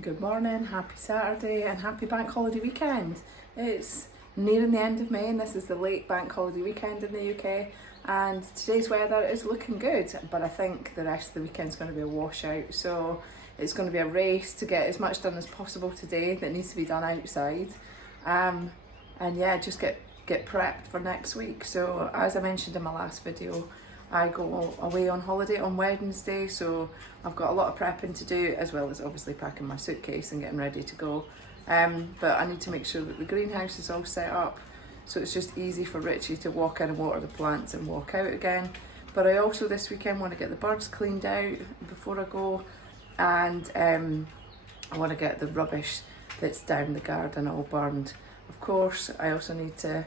Good morning, happy Saturday and happy bank holiday weekend. It's nearing the end of May and this is the late bank holiday weekend in the UK, and today's weather is looking good, but I think the rest of the weekend's going to be a washout, so it's going to be a race to get as much done as possible today that needs to be done outside, and yeah, just get prepped for next week. So as I mentioned in my last video, I go away on holiday on Wednesday, so I've got a lot of prepping to do, as well as obviously packing my suitcase and getting ready to go. But I need to make sure that the greenhouse is all set up, so it's just easy for Richie to walk in and water the plants and walk out again. But I also this weekend want to get the birds cleaned out before I go, and I want to get the rubbish that's down the garden all burned. Of course, I also need to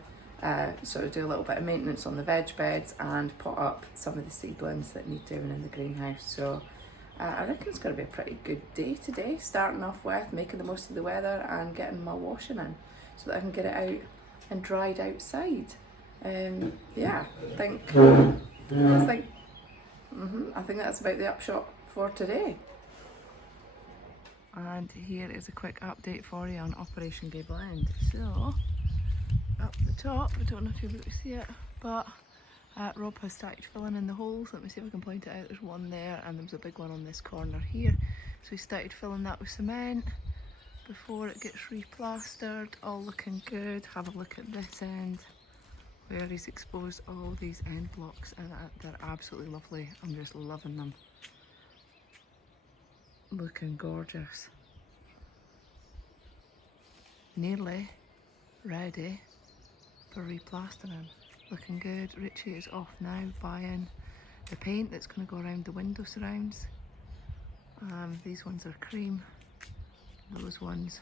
sort of do a little bit of maintenance on the veg beds and pot up some of the seedlings that need doing in the greenhouse. So I reckon it's going to be a pretty good day today, starting off with making the most of the weather and getting my washing in so that I can get it out and dried outside. Yeah, I think that's about the upshot for today. And here is a quick update for you on Operation Gable End. So up the top, I don't know if you'll be able to see it, but Rob has started filling in the holes. Let me see if I can point it out. There's one there and there's a big one on this corner here. So he started filling that with cement before it gets replastered. All looking good. Have a look at this end where he's exposed all these end blocks, and they're absolutely lovely. I'm just loving them. Looking gorgeous. Nearly ready for replastering. Looking good. Richie is off now buying the paint that's going to go around the window surrounds. These ones are cream. Those ones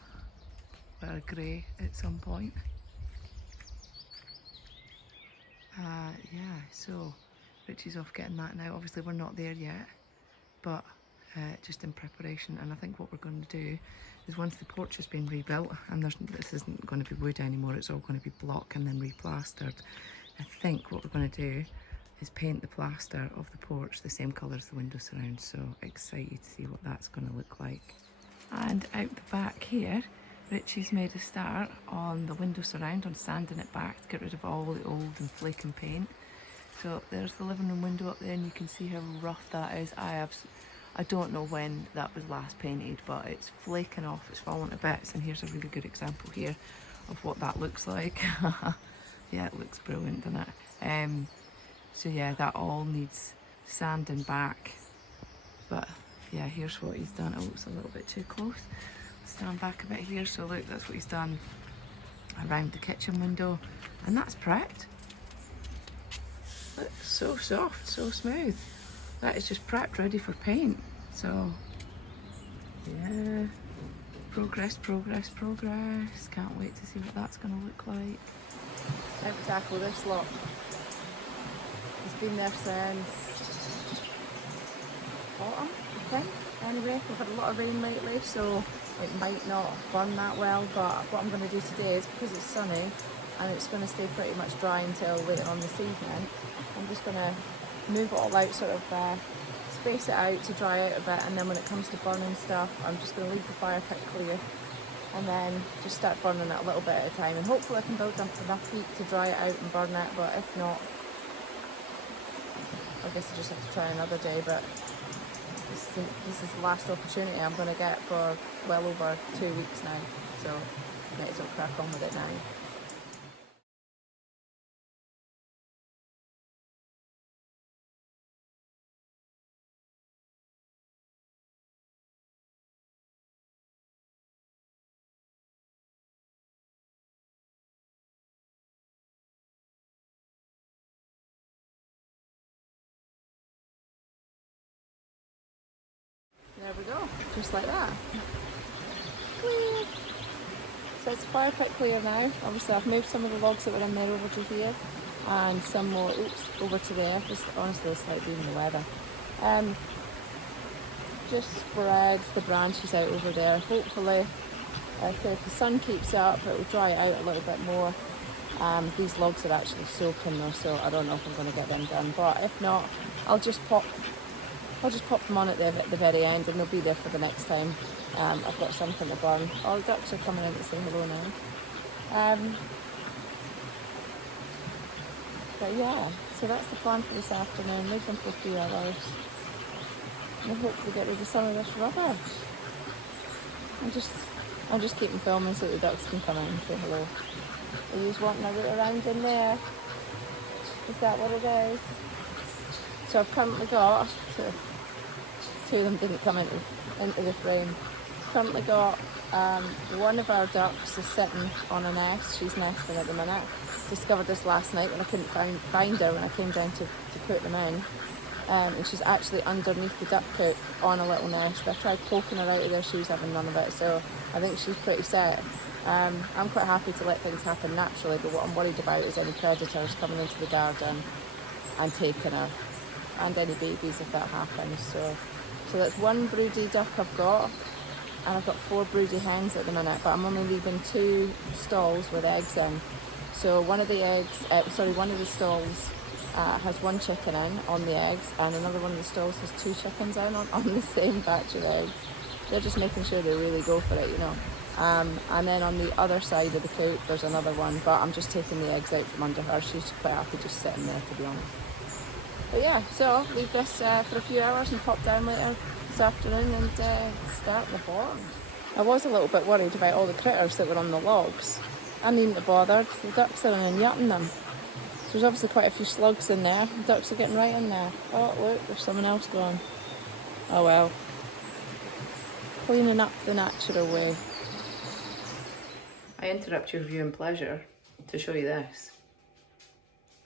were grey at some point. Yeah, so Richie's off getting that now. Obviously we're not there yet, but just in preparation. And I think what we're going to do is, once the porch has been rebuilt and this isn't going to be wood anymore, it's all going to be block and then replastered, I think what we're going to do is paint the plaster of the porch the same colour as the window surround. So excited to see what that's going to look like. And out the back here, Richie's made a start on the window surround, on sanding it back to get rid of all the old and flaking paint. So there's the living room window up there, and you can see how rough that is. I don't know when that was last painted, but it's flaking off, it's falling to bits, and here's a really good example here of what that looks like. Yeah, it looks brilliant, doesn't it? So yeah, that all needs sanding back. But yeah, here's what he's done. Oh, it's a little bit too close. Stand back a bit here. So look, that's what he's done around the kitchen window, and that's prepped. Looks so soft, so smooth. That is just prepped, ready for paint. So yeah, progress, progress, progress. Can't wait to see what that's going to look like. Time to tackle this lot. It's been there since autumn, I think. Anyway, we've had a lot of rain lately, so it might not burn that well, but what I'm going to do today is, because it's sunny and it's going to stay pretty much dry until later on this evening, I'm just going to move it all out, sort of space it out to dry out a bit, and then when it comes to burning stuff, I'm just going to leave the fire pit clear and then just start burning it a little bit at a time, and hopefully I can build up enough heat to dry it out and burn it. But if not, I guess I just have to try another day. But this is the last opportunity I'm going to get for well over 2 weeks now, so might as well crack on with it now. There we go, just like that. Clear. So it's fire pit clear now. Obviously I've moved some of the logs that were in there over to here, and some more, over to there. Just honestly, it's like being the weather. Just spread the branches out over there. Hopefully, if the sun keeps up, it will dry out a little bit more. These logs are actually soaking though, so I don't know if I'm going to get them done. But if not, I'll just pop I'll just pop them on at the very end and they'll be there for the next time. I've got something to burn. All the ducks are coming in to say hello now. But yeah, so that's the plan for this afternoon. Leave them for a few hours and hopefully get rid of some of this rubbish. I'm just keeping filming so the ducks can come in and say hello. Are you just wanting a route around in there? Is that what it is? So I've currently got, two of them didn't come into the frame. Currently got one of our ducks is sitting on a nest. She's nesting at the minute. Discovered this last night when I couldn't find her when I came down to put them in. And she's actually underneath the duck coop on a little nest. I tried poking her out of there, she was having none of it, so I think she's pretty set. I'm quite happy to let things happen naturally, but what I'm worried about is any predators coming into the garden and taking her, and any babies if that happens. So that's one broody duck I've got, and I've got 4 broody hens at the minute, but I'm only leaving 2 stalls with eggs in. So one of the stalls has 1 chicken in on the eggs, and another one of the stalls has 2 chickens in on the same batch of eggs. They're just making sure they really go for it, you know. And then on the other side of the coop there's another one, but I'm just taking the eggs out from under her. She's quite happy just sitting there, to be honest. But yeah, so I'll leave this for a few hours and pop down later this afternoon and start the barn. I was a little bit worried about all the critters that were on the logs. I needn't have bothered. The ducks are in and yutting them. So there's obviously quite a few slugs in there. The ducks are getting right in there. Oh look, there's someone else going. Oh well. Cleaning up the natural way. I interrupt your viewing pleasure to show you this.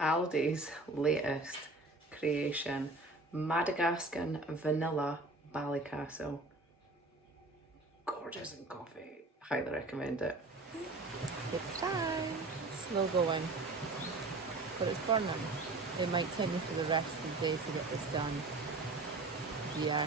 Aldi's latest creation, Madagascan Vanilla Ballycastle. Gorgeous and coffee. Highly recommend it. It's time. Slow going, but it's burning. It might take me for the rest of the day to get this done. Yeah.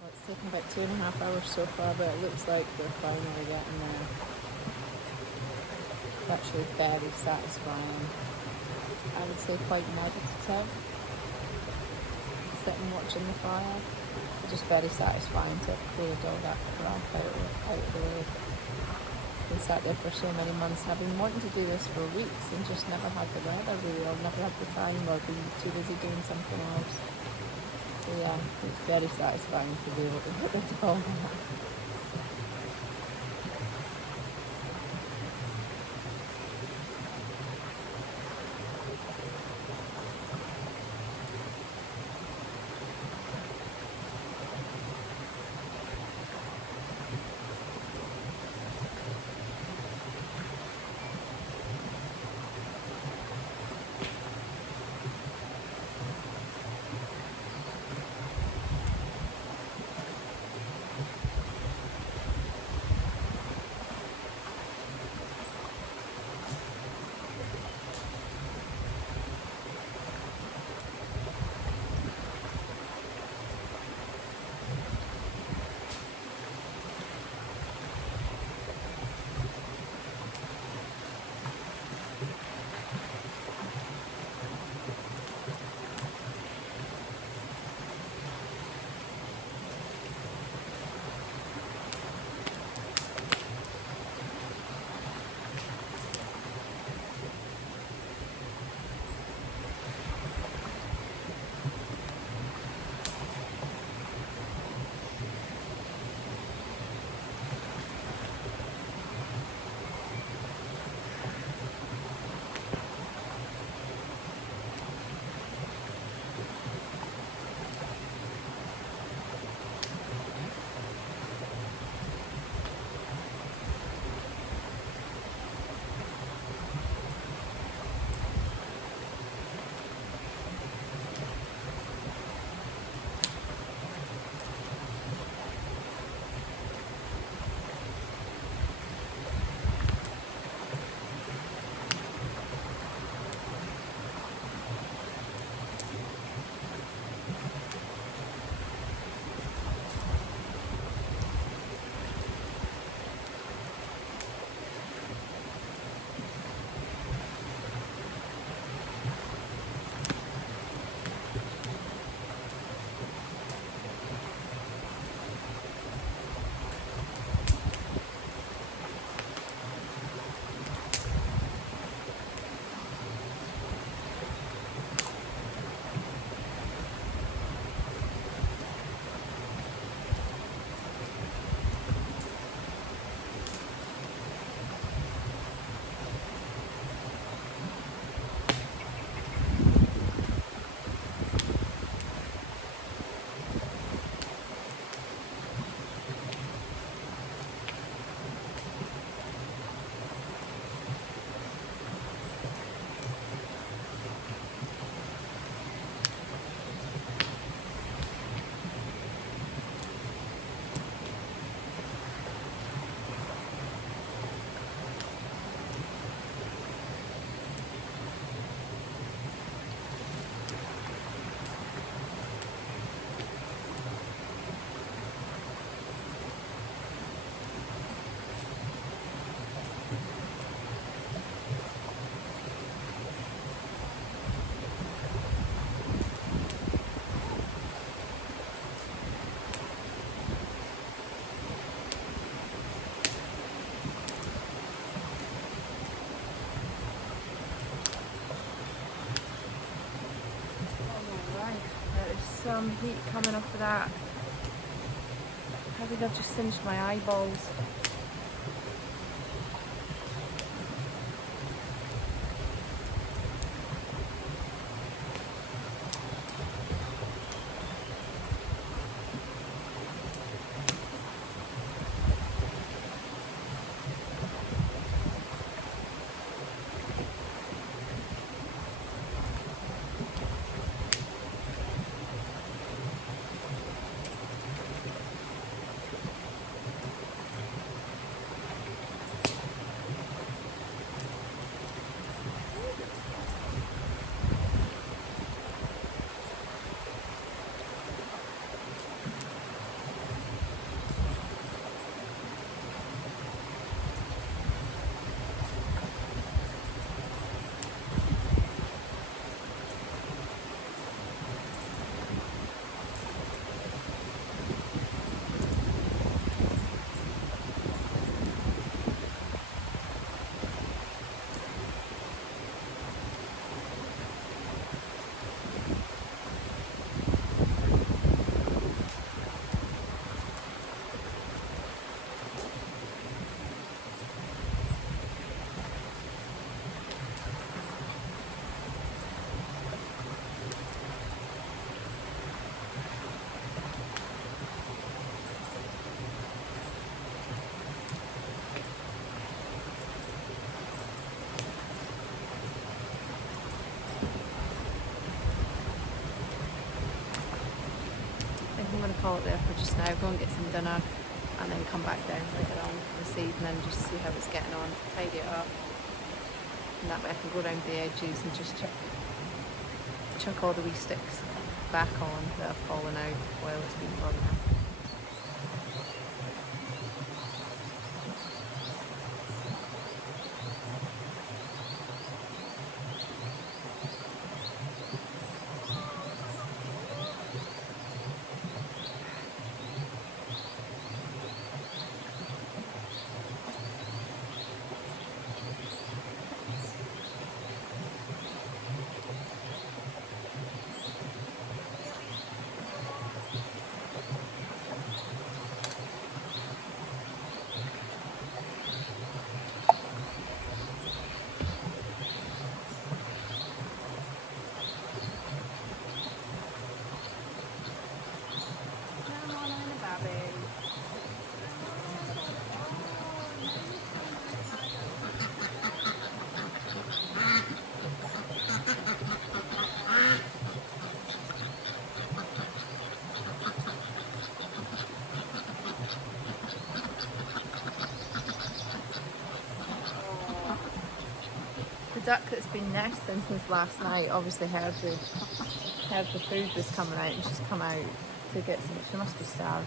Well, it's taken about 2.5 hours so far, but it looks like we're finally getting there. It's actually very satisfying. I would say quite meditative. Sitting watching the fire. It's just very satisfying to clear all that crap out of the way. Been sat there for so many months. I've been wanting to do this for weeks and just never had the weather really, or never had the time, or been too busy doing something else. So yeah, it's very satisfying to be able to put this all on. some heat coming off of that. How did I just singed my eyeballs? I'm going to call it there for just now, go and get some dinner and then come back down later on this evening just to see how it's getting on, tidy it up, and that way I can go around the edges and just chuck all the wee sticks back on that have fallen out while it's been burning. The duck that's been nesting since last night obviously heard the food was coming out and she's come out to get some. She must be starving.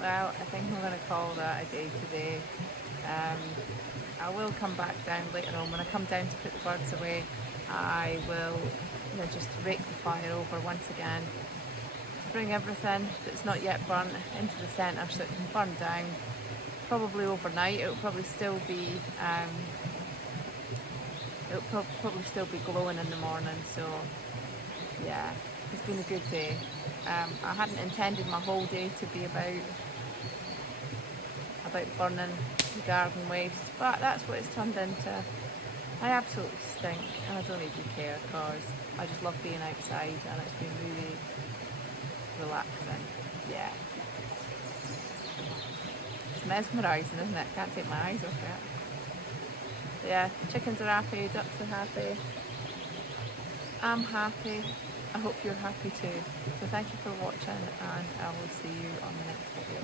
Well, I think I'm going to call that a day today. I will come back down later on. When I come down to put the birds away, I will just rake the fire over once again, bring everything that's not yet burnt into the centre so it can burn down. Probably overnight. It'll probably still be probably still be glowing in the morning. So yeah, it's been a good day. I hadn't intended my whole day to be about burning the garden waste, but that's what it's turned into. I absolutely stink and I don't even care because I just love being outside and it's been really relaxing. Yeah. It's mesmerising, isn't it? Can't take my eyes off it. Yeah, chickens are happy, ducks are happy. I'm happy. I hope you're happy too. So thank you for watching and I will see you on the next video.